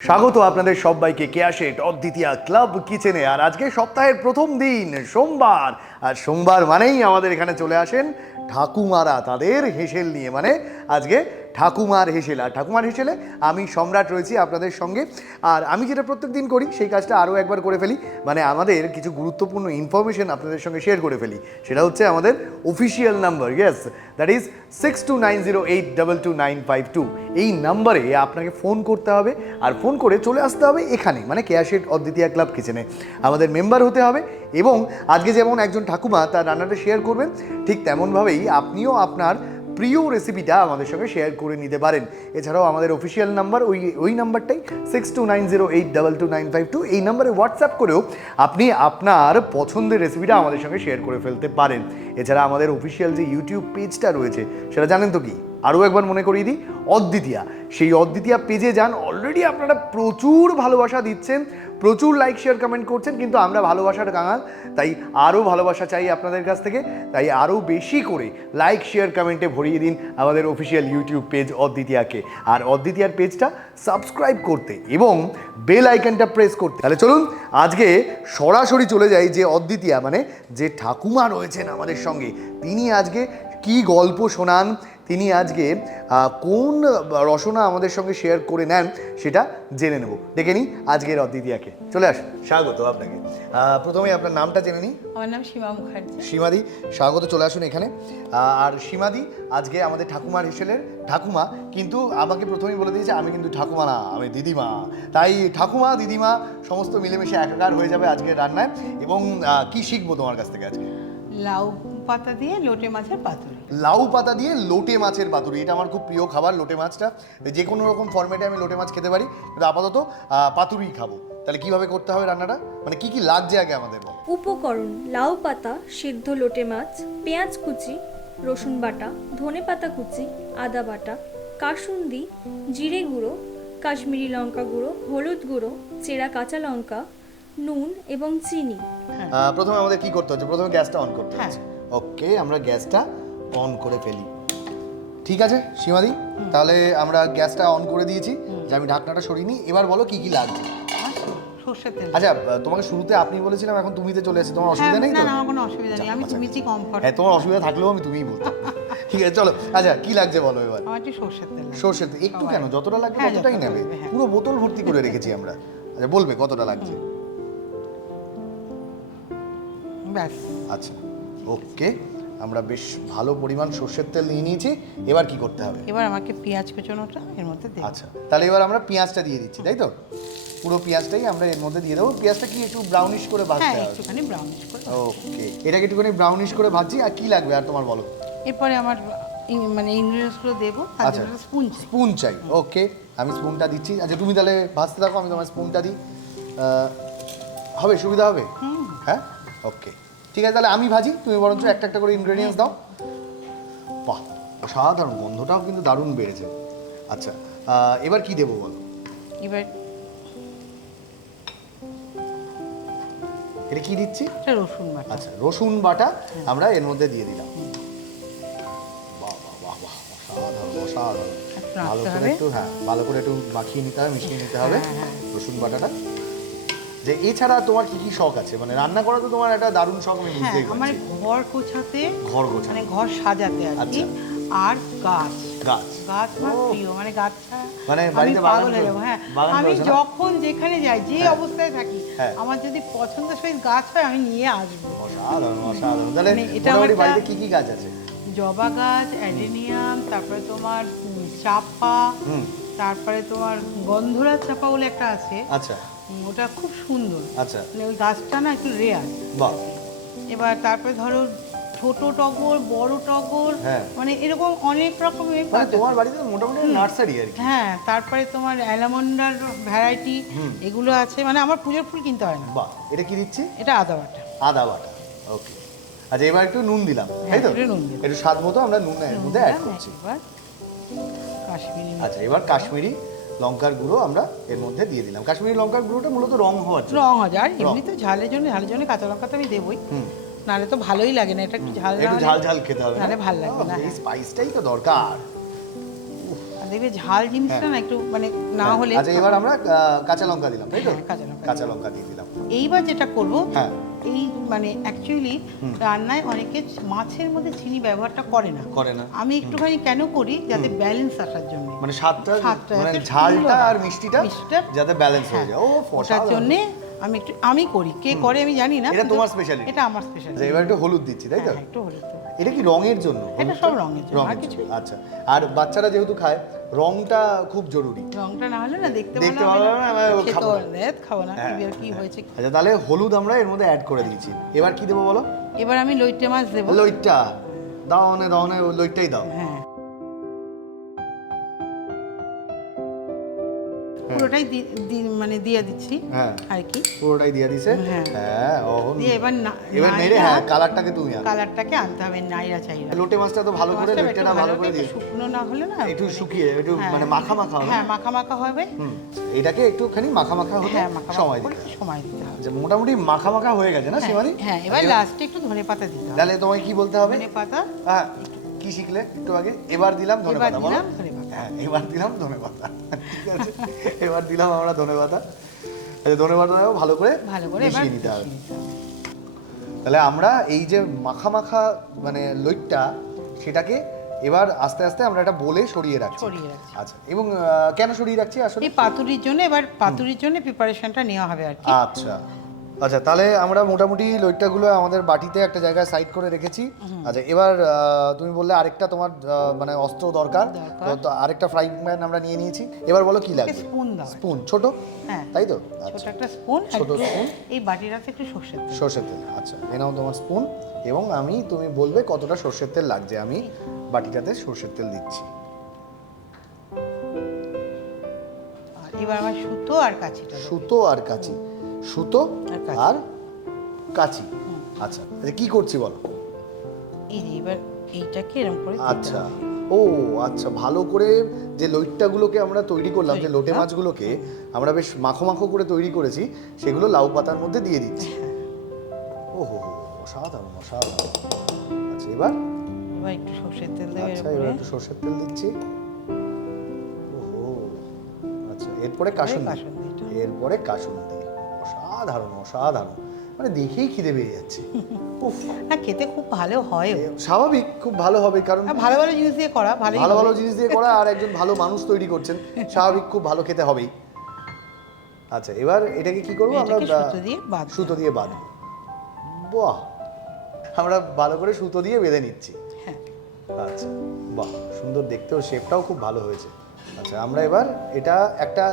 স্বাগত আপনাদের সবাইকে কেয়া শেঠ অদ্বিতীয়া ক্লাব কিচেনে। আর আজকে সপ্তাহের প্রথম দিন সোমবার, আর সোমবার মানেই আমাদের এখানে চলে আসেন ঠাকুমারা তাদের হেসেল নিয়ে। মানে আজকে ঠাকুমার হেসেল, আর ঠাকুমার হেসেলে আমি সম্রাট রয়েছি আপনাদের সঙ্গে। আর আমি যেটা প্রত্যেক দিন করি সেই কাজটা আরও একবার করে ফেলি, মানে আমাদের কিছু গুরুত্বপূর্ণ ইনফরমেশন আপনাদের সঙ্গে শেয়ার করে ফেলি। সেটা হচ্ছে আমাদের official number, yes that is 6290822952। এই নাম্বারে আপনাকে ফোন করতে হবে, আর ফোন করে চলে আসতে হবে এখানে, মানে কেয়া শেঠ অদ্বিতীয়া ক্লাব কিচেনে আমাদের মেম্বার হতে হবে। এবং আজকে যেমন একজন ঠাকুমা তার রান্নাটা শেয়ার করবেন, ঠিক তেমনভাবেই আপনিও আপনার প্রিয় রেসিপিটা আমাদের সঙ্গে শেয়ার করে নিতে পারেন। এছাড়াও আমাদের অফিসিয়াল নাম্বার ওই নাম্বারটাই 6290822952। এই নাম্বারে হোয়াটসঅ্যাপ করেও আপনি আপনার পছন্দের রেসিপিটা আমাদের সঙ্গে শেয়ার করে ফেলতে পারেন। এছাড়া আমাদের অফিসিয়াল যে ইউটিউব পেজটা রয়েছে সেটা জানেন তো কি, আরও একবার মনে করিয়ে দিই, অদ্বিতীয়া। সেই অদ্বিতীয়া পেজে যান। অলরেডি আপনারা প্রচুর ভালোবাসা দিচ্ছেন, প্রচুর লাইক শেয়ার কমেন্ট করছেন, কিন্তু আমরা ভালোবাসার কাঙাল, তাই আরও ভালোবাসা চাই আপনাদের কাছ থেকে। তাই আরও বেশি করে লাইক শেয়ার কমেন্টে ভরিয়ে দিন আমাদের অফিসিয়াল ইউটিউব পেজ অদ্বিতীয়াকে। আর অদ্বিতীয়ার পেজটা সাবস্ক্রাইব করতে এবং বেল আইকনটা প্রেস করতে। তাহলে চলুন আজকে সরাসরি চলে যাই যে অদ্বিতীয়া মানে যে ঠাকুমা রয়েছেন আমাদের সঙ্গে, তিনি আজকে কি গল্প শোনান, তিনি আজকে কোন রসনা আমাদের সঙ্গে শেয়ার করে নেন সেটা জেনে নেব। দেখে নিই আজকের অদ্বিতীয়াকে। চলে আসুন, স্বাগত আপনাকে। প্রথমে আপনার নামটা জেনে নিই। আমার নাম সীমা মুখার্জি। সীমাদি, স্বাগত, চলে আসুন এখানে। আর সীমাদি আজকে আমাদের ঠাকুমার হেসেলের ঠাকুমা, কিন্তু আমাকে প্রথমেই বলে দিয়েছে আমি কিন্তু ঠাকুমা না, আমি দিদিমা। তাই ঠাকুমা দিদিমা সমস্ত মিলেমিশে একাকার হয়ে যাবে আজকের রান্নায়। এবং কি শিখবো তোমার কাছ থেকে আজকে? লাউ পাতা দিয়ে লোটে মাছের পাতুরি। লাউ পাতা দিয়ে লোটে মাছের পাতুরি, এটা আমার খুব প্রিয় খাবার। লোটে মাছটা যে কোনো রকম ফরম্যাটে আমি লোটে মাছ খেতে পারি, কিন্তু আপাতত পাতুরি খাবো। তাহলে কিভাবে করতে হবে রান্নাটা, মানে কি কি লাগছে আগে আমাদের বল। উপকরণ: লাউ পাতা, সিদ্ধ লোটে মাছ, পেঁয়াজ কুচি, রসুন বাটা, ধনে পাতা কুচি, আদা বাটা, কাসুন্দি, জিরে গুঁড়ো, কাশ্মীরি লঙ্কা গুঁড়ো, হলুদ গুঁড়ো, চেরা কাঁচা লঙ্কা, নুন এবং চিনি। প্রথমে আমাদের কি করতে হচ্ছে? প্রথমে গ্যাসটা অন করতে হচ্ছে। ওকে, আমরা গ্যাসটা অন করে ফেলি। ঠিক আছে সীমাদি, তাহলে আমরা গ্যাসটা অন করে দিয়েছি, যে আমি ঢাকনাটা সরিয়ে নিই। এবার বলো কি কি লাগছে। সরষের তেল। আচ্ছা, তোমাকে শুরুতে আপনি বলেছিলাম, এখন তুমিতে চলে এসেছি, তোমার অসুবিধা নেই তো? না, আমার কোনো অসুবিধা নেই, আমি তুমিতেই কমফর্ট। হ্যাঁ, তোমার অসুবিধা থাকলেও আমি তুমিই বলতাম। ঠিক আছে, চলো। আচ্ছা, কি লাগছে বলো এবার। আমার একটু সরষের তেল। সরষের তেল একটু কেন, যতটা লাগবে হ্যাঁ, ততটাই যতটা নেবে। লাগবে, হ্যাঁ। পুরো বোতল ভর্তি করে রেখেছি আমরা। আচ্ছা, বলবে কতটা লাগছে। ব্যাস। আচ্ছা, ওকে, আমরা বেশ ভালো পরিমাণ সরষের তেল নিয়ে নিয়েছি। এবার কি করতে হবে? এবার আমাকে পেঁয়াজ কুচোনোটা এর মধ্যে দেব। আচ্ছা, তাহলে এবার আমরা পেঁয়াজটা দিয়ে দিচ্ছি, তাই তো? পুরো পেঁয়াজটাই আমরা এর মধ্যে দিয়ে দেবো। পেঁয়াজটা কি একটু ব্রাউনিশ করে হ্যাঁ, ভাজতে হবে? একটুখানি ব্রাউনিশ করে। ওকে, এটাকে একটুখানি ব্রাউনিশ করে ভাজছি। আর কি লাগবে আর তোমার বলো। এরপরে আমার মানে ইনগ্রেডিয়েন্টসগুলো দেবো। আচ্ছা, স্পুন স্পুন চাই। ওকে, আমি স্পুনটা দিচ্ছি। আচ্ছা, তুমি তাহলে ভাজতে থাকো, আমি তোমার স্পুনটা দিই। হবে, সুবিধা হবে? হ্যাঁ, ওকে, ঠিক আছে। তাহলে আমি ভাজি, তুমি বরঞ্চ একটা একটা করে ইনগ্রেডিয়েন্টস দাও। বাহ, অসাধারণ, গন্ধটাও কিন্তু দারুণ বেড়েছে। আচ্ছা, এবার কি দেবো বলো। এবার এটা কি দিচ্ছি? এটা রসুন বাটা। আচ্ছা, রসুন বাটা আমরা এর মধ্যে দিয়ে দিলাম। বাহ বাহ বাহ বাহ, অসাধারণ অসাধারণ। ভালো করে একটু, হ্যাঁ, ভালো করে একটু মাখিয়ে নিতে হবে, মিশিয়ে নিতে হবে রসুন বাটাটা। যে এছাড়া তোমার কি কি শখ আছে? মানে রান্না করা তো তোমার একটা দারুণ শখ, আমি বুঝতেই পারছি। আমার ঘর গোছাতে, ঘর গোছাতে, মানে ঘর সাজাতে আর কি। আর গাছ গাছ গাছ আমার প্রিয়, মানে গাছ মানে আমি বাড়িতে পাগল হয়ে যাবো। হ্যাঁ, আমি যখন যেখানে যাই, যে অবস্থায় থাকি, আমার যদি পছন্দসই গাছ হয় আমি নিয়ে আসবো। অসাধারণ অসাধারণ। তাহলে এটা মোটামুটি বাড়িতে কি কি গাছ আছে? জবা গাছ, অ্যাডেনিয়াম, তারপরে তোমার চাপা, তারপরে তোমার গন্ধরাজ চাপা বলে একটা আছে। আচ্ছা, ওটা খুব সুন্দর। আচ্ছা, মানে ওই গাছটা না একটু রেয়ার। বাহ। এবার তারপরে ধরো ছোট টগর, বড় টগর, মানে এরকম অনেক রকমের। মানে তোমার বাড়িতে মোটামুটি নার্সারি আর কি। হ্যাঁ, তারপরে তোমার অ্যালামন্ডার ভ্যারাইটি এগুলো আছে। মানে আমার পুজোর ফুল কিনতে হয় না। বাহ, এটা কি দিচ্ছি? এটা আদা বাটা। আদা বাটা, ওকে। আচ্ছা, এবার একটু নুন দিলাম, তাই তো? একটু স্বাদ মতো আমরা নুন এর মধ্যে অ্যাড করছি। এবার কাশ্মীরি। আচ্ছা, এবার কাশ্মীরি লঙ্কার গুঁড়ো আমরা এর মধ্যে দিয়ে দিলাম। কাশ্মীরি লঙ্কার গুঁড়োটা মূলত রং হওয়ার জন্য। রং হয়, আর এমনি তো ঝালের জন্য কাঁচা লঙ্কা তো আমি দেবই, নাহলে তো ভালোই লাগে না। এটা একটু ঝাল ঝাল খেতে হবে, নাহলে ভালো লাগবে না। এই স্পাইসটাই তো দরকার। দেখবে ঝাল জিনিসটা না একটু মানে না হলে। আচ্ছা, এবার আমরা কাঁচা লঙ্কা দিলাম, তাই তো? কাঁচা লঙ্কা দিয়ে দিলাম। এইবার যেটা করব, হ্যাঁ, এই মানে অ্যাকচুয়ালি রান্নায় অনেকে মাছের মধ্যে চিনি ব্যবহারটা করে না। আমি একটুখানি কেন করি, যাতে ব্যালেন্স আসার জন্য, মানে স্বাদটা মানে যাতে ঝালটা সুন্দর আর মিষ্টিটা যাতে ব্যালেন্স হয়ে যায়। ও ওটার জন্য আমি করি, কে করে আমি জানি না, এটা তোমার স্পেশালিটি। এটা আমার স্পেশালিটি। এবার একটু হলুদ দিচ্ছি, তাই তো? একটু হলুদ। এটা কি রঙের জন্য? এটা সব রঙের জন্য, আর কিছু। আচ্ছা, আর বাচ্চারা যেহেতু খায়, রংটা খুব জরুরি। রংটা না হলে না দেখতে ভালো না, খাবো না কি হয়েছে। আচ্ছা, তাহলে হলুদ আমরা এর মধ্যে অ্যাড করে দিয়েছি। এবার কি দেবো বলো? এবার আমি লইট্টা মাছ দেবো। লইট্টা দাও, দাও, লইট্টাই দাও। হ্যাঁ, পুরোটাই মানে দিয়ে দিচ্ছি। হ্যাঁ, আর কি পুরোটাই দিয়ে দিছে। হ্যাঁ, দিয়ে এবার নেড়ে কালারটাকে তুমি কালারটাকে আনতে হবে, নাইরা চাইরা। লোটে মাছটা তো ভালো করে, লোটেটা ভালো করে দিয়ে শুকনো না হলে না, একটু শুকিয়ে, একটু মানে মাখা মাখা হবে। হ্যাঁ, মাখা মাখা হবে। এটাকে একটুখানি মাখা মাখা হতে সময় দিতে হবে। আচ্ছা, মোটামুটি মাখা মাখা হয়ে গেছে না শিবানী? হ্যাঁ, এবার লাস্টে একটু ধনেপাতা দিতে হবে। তাহলে তোমায় কি বলতে হবে? ধনেপাতা। হ্যাঁ, কি শিখলে একটু আগে? এবার দিলাম ধনেপাতা, বলো। হ্যাঁ, এবার দিলাম ধনেপাতা। ঠিক আছে, এবার দিলাম আমরা ধনেপাতা। আচ্ছা, ধনেপাতাটাও ভালো করে মিশিয়ে নিতে হবে। তাহলে আমরা এই যে মাখা মাখা মানে লইট্টা, সেটাকে এবার আস্তে আস্তে আমরা এটা বলে সরিয়ে রাখছি। আচ্ছা, এবং কেন সরিয়ে রাখছি আসলে? এই পাতুরির জন্য, এবার পাতুরির জন্য প্রিপারেশনটা নেওয়া হবে আর কি। আচ্ছা আচ্ছা, তাহলে আমরা মোটামুটি লইট্টাগুলো আমাদের বাটিতে একটা জায়গায় সাইড করে রেখেছি। আচ্ছা, এবার তুমি বললে আরেকটা তোমার মানে অস্ত্র দরকার, তো আরেকটা ফ্রাইং প্যান আমরা নিয়ে নিয়েছি। এবার বলো কি লাগবে? স্পুন, ছোট, তাই তো? ছোট একটা স্পুন, ছোট স্পুন। এই বাটিটাতে একটু সরষের তেল। আচ্ছা, এ নাও তোমার স্পুন, এবং তুমি বলবে কতটা সরষের তেল লাগছে। আমি বাটিটাতে সরষের তেল দিচ্ছি। এবার আমার সুতো আর কাঁচিটা, সুতো আর কাঁচি। আচ্ছা, কি করছি বলো? এই যে এবার এইটাকে এরকম করে। আচ্ছা, ও আচ্ছা, ভালো করে যে লইট্টাগুলোকে আমরা তৈরি করলাম, যে লোটে মাছগুলোকে আমরা বেশ মাখো মাখো করে তৈরি করেছি, সেগুলো লাউ পাতার মধ্যে দিয়ে দিচ্ছি। ওহো, অসাধারণ অসাধারণ। আচ্ছা, এবার একটু সরষের তেল দেব। আচ্ছা, এবার একটু সরষের তেল দিচ্ছি। ওহো, আচ্ছা, এরপরে কাসুন্দি। অসাধারণ অসাধারণ, মানে দেখেই খিদে পেয়ে যাচ্ছে। না, খেতে খুব ভালো হয়, স্বাভাবিক, খুব ভালো হবে, কারণ ভালো ভালো জিনিস দিয়ে করা, ভালো জিনিস দিয়ে করা, আর একজন ভালো মানুষ তৈরি করছেন, স্বাভাবিক খুব ভালো খেতে হবেই। আচ্ছা, এবার এটাকে কি করবো আমরা? সুতো দিয়ে বাঁধবো। বাহ, আমরা ভালো করে সুতো দিয়ে বেঁধে নিচ্ছি। আচ্ছা, বাহ, সুন্দর, দেখতেও শেপটাও খুব ভালো হয়েছে। আচ্ছা, আমরা এবার এটা একটা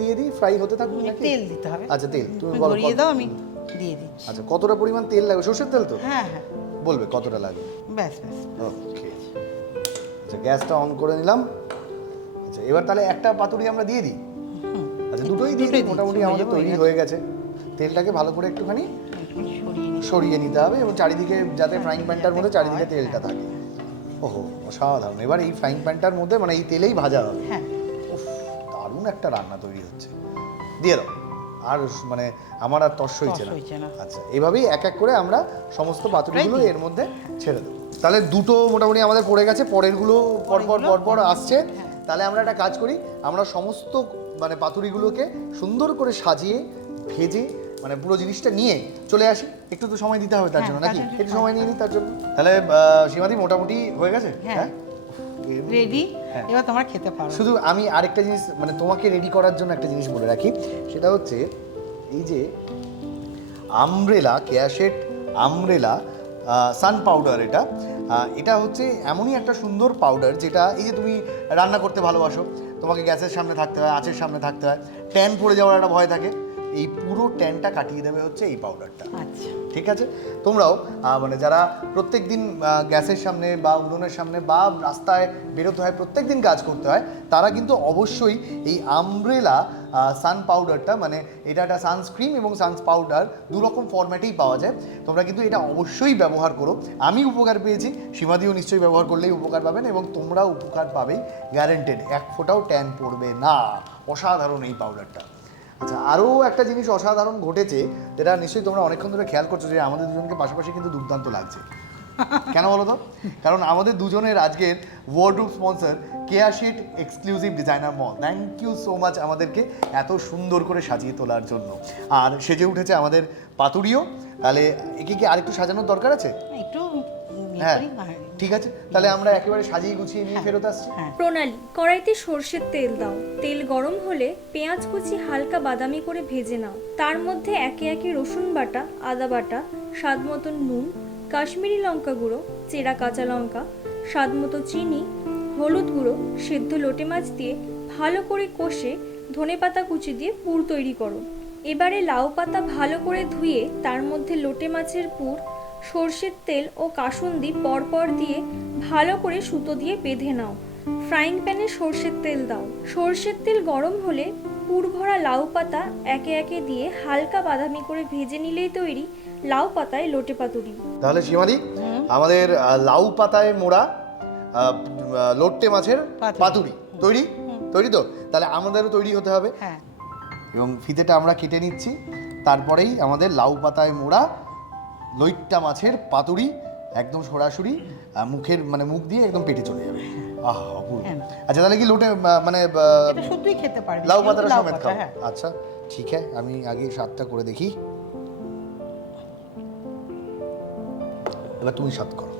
দিয়ে দিই, ফ্রাই হতে থাকুক। তেল দিতে হবে। আচ্ছা, তেল তুমি বলো, দিয়ে দাও, আমি দিয়ে দিচ্ছি। আচ্ছা, কতটা পরিমাণ তেল লাগবে? সরষের তেল তো? হ্যাঁ, বলবে কতটা লাগবে। ব্যাস। ওকে, আচ্ছা, গ্যাসটা অন করে নিলাম। আচ্ছা, এবার তাহলে একটা পাতুরি আমরা দিয়ে দিই। আচ্ছা, দুটোই দিয়ে দিই, মোটামুটি আমাদের তৈরি হয়ে গেছে। তেলটাকে ভালো করে একটুখানি সরিয়ে নিতে হবে, এবং চারিদিকে যাতে ফ্রাইং প্যানটার মধ্যে চারিদিকে তেলটা থাকে। ওহো, অসাধারণ। এবার এই ফ্রাইং প্যানটার মধ্যে মানে এই তেলেই ভাজা হবে। দারুণ একটা রান্না তৈরি হচ্ছে। দিয়ে দাও, আর মানে আমার আর তর্স হয়েছে না। আচ্ছা, এইভাবেই এক এক করে আমরা সমস্ত পাতুরিগুলো এর মধ্যে ছেড়ে দেবো। তাহলে দুটো মোটামুটি আমাদের পড়ে গেছে, পরেরগুলো পরপর আসছে। তাহলে আমরা একটা কাজ করি, আমরা সমস্ত মানে পাতুরিগুলোকে সুন্দর করে সাজিয়ে ভেজে মানে পুরো জিনিসটা নিয়ে চলে আসি। একটু তো সময় দিতে হবে তার জন্য, নাকি? একটু সময় নিয়ে নিই তার জন্য। তাহলে সীমাদি মোটামুটি হয়ে গেছে, হ্যাঁ, রেডি। এবার তোমরা খেতে পারো। শুধু আমি আরেকটা জিনিস মানে তোমাকে রেডি করার জন্য একটা জিনিস বলে রাখি, সেটা হচ্ছে এই যে আমব্রেলা, কেয়াশেট আমব্রেলা সান পাউডার। এটা হচ্ছে এমনই একটা সুন্দর পাউডার, যেটা এই যে তুমি রান্না করতে ভালোবাসো, তোমাকে গ্যাসের সামনে থাকতে হয়, আঁচের সামনে থাকতে হয়, ট্যান পড়ে যাওয়ার একটা ভয় থাকে, এই পুরো ট্যানটা কাটিয়ে দেবে হচ্ছে এই পাউডারটা। আচ্ছা, ঠিক আছে, তোমরাও মানে যারা প্রত্যেক দিন গ্যাসের সামনে বা উনুনের সামনে বা রাস্তায় বেরোতে হয়, প্রত্যেক দিন কাজ করতে হয়, তারা কিন্তু অবশ্যই এই আমব্রেলা সান পাউডারটা, মানে এটা একটা সানস্ক্রিন এবং সান পাউডার দুরকম ফরম্যাটেই পাওয়া যায়। তোমরা কিন্তু এটা অবশ্যই ব্যবহার করো। আমি উপকার পেয়েছি, সীমাদিও নিশ্চয়ই ব্যবহার করলেই উপকার পাবেন, এবং তোমরাও উপকার পাবেই, গ্যারেন্টেড। এক ফোঁটাও ট্যান পড়বে না। অসাধারণ এই পাউডারটা। আচ্ছা, আরও একটা জিনিস অসাধারণ ঘটেছে, যেটা নিশ্চয়ই তোমরা অনেকক্ষণ ধরে খেয়াল করছো, যে আমাদের দুজনকে পাশাপাশি কিন্তু দুর্দান্ত লাগছে। কেন বলো তো? কারণ আমাদের দুজনের আজকের wardrobe sponsor Keya Seth exclusive designer mall. Thank you so much আমাদেরকে এত সুন্দর করে সাজিয়ে তোলার জন্য। আর সেজে উঠেছে আমাদের পাতুরিও। তাহলে একে কি আরেকটু সাজানোর দরকার আছে? একটু হ্যাঁ ঠিক আছে, তাহলে আমরা একেবারে সাজিয়ে গুছিয়ে নিয়ে ফেরত আসছি। প্রণালী: কড়াইতে সর্ষের তেল দাও। তেল গরম হলে পেঁয়াজ কুচি হালকা বাদামি করে ভেজে নাও। তার মধ্যে একে একে রসুন বাটা, আদা বাটা, স্বাদ মতন নুন, কাশ্মীরি লঙ্কা গুঁড়ো, চেরা কাঁচা লঙ্কা, স্বাদ মতো চিনি, হলুদ গুঁড়ো, সেদ্ধ লোটে মাছ দিয়ে ভালো করে কষে ধনেপাতা কুচি দিয়ে পুর তৈরি করো। এবারে লাউ পাতা ভালো করে ধুয়ে তার মধ্যে লোটে মাছের পুর, সর্ষের তেল ও কাসুন্দি পরপর দিয়ে ভালো করে সুতো দিয়ে বেঁধে নাও। ফ্রাইং প্যানে সর্ষের তেল দাও। সর্ষের তেল গরম হলে পুর ভরা লাউ পাতা একে একে দিয়ে হালকা বাদামি করে ভেজে নিলেই তৈরি লাউ পাতায় লোটে পাতুরি। তাহলে সীমাদি, আমাদের লাউ পাতায় মোড়া লোটে মাছের পাতুরি তৈরি। তৈরি তো? তাহলে আমাদেরও তৈরি হতে হবে। এবং ফিতেটা আমরা কেটে নিচ্ছি। তারপরেই আমাদের লাউ পাতায় মোড়া লইট্টা মাছের পাতুরি একদম সরাসরি মুখের মানে মুখ দিয়ে একদম পেটে চলে যাবে। আহা অপূর্ব। আচ্ছা তাহলে কি লোটে মানে এটা শুধুই খেতে পারবে, লাউ পাতাটা সমেত খাও? আচ্ছা ঠিক আছে, আমি আগে স্বাদটা করে দেখি। এবার তুমি স্বাদ করো।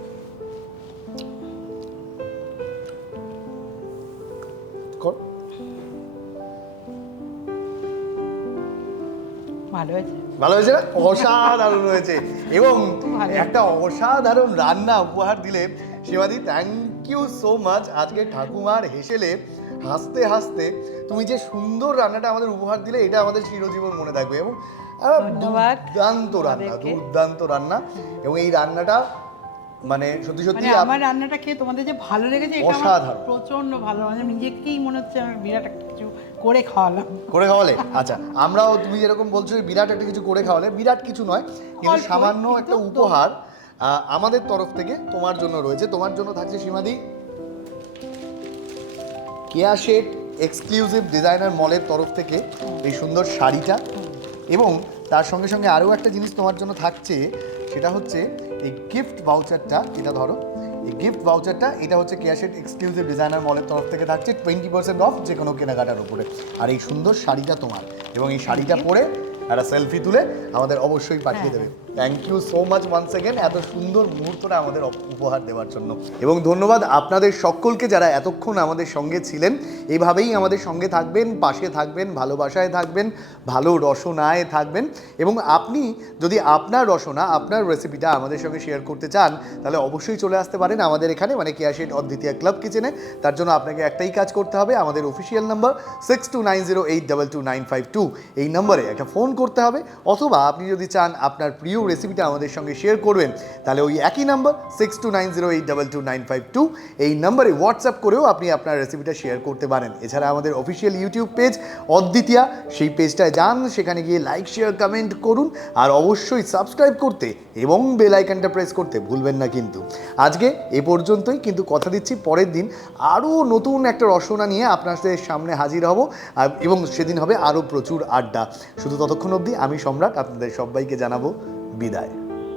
করো। ভালো হয়েছে, ভালো হয়েছে না? অসাধারণ হয়েছে। এবং একটা অসাধারণ রান্না উপহার দিলে শিবাদি, থ্যাংক ইউ সো মাচ। আজকে ঠাকুমার হেসেলে হাসতে হাসতে তুমি যে সুন্দর রান্নাটা আমাদের উপহার দিলে, এটা আমাদের চিরজীবন মনে থাকবে। এবং দুর্দান্ত রান্না, দুর্দান্ত রান্না। এবং এই রান্নাটা মানে সত্যি সত্যি আমার রান্নাটা খেয়ে তোমাদের যে ভালো লেগেছে এটা অসাধারণ, প্রচন্ড ভালো। মানে নিজেকেই মনে হচ্ছে আমি বিরাট একটা কিছু করে খাওয়ালাম। করে খাওয়ালে? আচ্ছা, আমরাও তুমি যেরকম বলছো বিরাট একটা কিছু করে খাওয়ালে, বিরাট কিছু নয় কিন্তু সামান্য একটা উপহার আমাদের তরফ থেকে তোমার জন্য রয়েছে। তোমার জন্য থাকছে সীমাদি কেয়া শেট এক্সক্লুসিভ ডিজাইনার মলের তরফ থেকে এই সুন্দর শাড়িটা। এবং তার সঙ্গে সঙ্গে আরও একটা জিনিস তোমার জন্য থাকছে, সেটা হচ্ছে এই গিফট ভাউচারটা। এটা ধরো, এই গিফট ভাউচারটা এটা হচ্ছে কেয়া শেট এক্সক্লুসিভ ডিজাইনার মলের তরফ থেকে থাকছে 20% অফ যে কোনো কেনাকাটার উপরে। আর এই সুন্দর শাড়িটা তোমার, এবং এই শাড়িটা পরে একটা সেলফি তুলে আমাদের অবশ্যই পাঠিয়ে দেবে। Thank you so much once again এত সুন্দর মুহূর্তটা আমাদের উপহার দেওয়ার জন্য। এবং ধন্যবাদ আপনাদের সকলকে যারা এতক্ষণ আমাদের সঙ্গে ছিলেন। এইভাবেই আমাদের সঙ্গে থাকবেন, পাশে থাকবেন, ভালোবাসায় থাকবেন, ভালো রসনায় থাকবেন। এবং আপনি যদি আপনার রসনা, আপনার রেসিপিটা আমাদের সঙ্গে শেয়ার করতে চান, তাহলে অবশ্যই চলে আসতে পারেন আমাদের এখানে, মানে কেয়া শেট অদ্বিতীয়া ক্লাব কিচেনে। তার জন্য আপনাকে একটাই কাজ করতে হবে, আমাদের অফিসিয়াল নাম্বার 6290822952 এই নম্বরে একটা ফোন করতে হবে। অথবা আপনি যদি চান আপনার প্রিয় রেসিপিটা আমাদের সঙ্গে শেয়ার করবেন, তাহলে ওই একই নাম্বার 6290822952 এই নম্বরে হোয়াটসঅ্যাপ করেও আপনি আপনার রেসিপিটা শেয়ার করতে পারেন। এছাড়া আমাদের অফিসিয়াল ইউটিউব পেজ অদ্বিতীয়া, সেই পেজটায় যান, সেখানে গিয়ে লাইক শেয়ার কমেন্ট করুন। আর অবশ্যই সাবস্ক্রাইব করতে এবং বেল আইকনটা প্রেস করতে ভুলবেন না। কিন্তু আজকে এ পর্যন্তই, কিন্তু কথা দিচ্ছি পরের দিন আরও নতুন একটা রসনা নিয়ে আপনাদের সামনে হাজির হব, এবং সেদিন হবে আরও প্রচুর আড্ডা। শুধু ততক্ষণ অবধি আমি সম্রাট আপনাদের সবাইকে জানাবো বিদায়।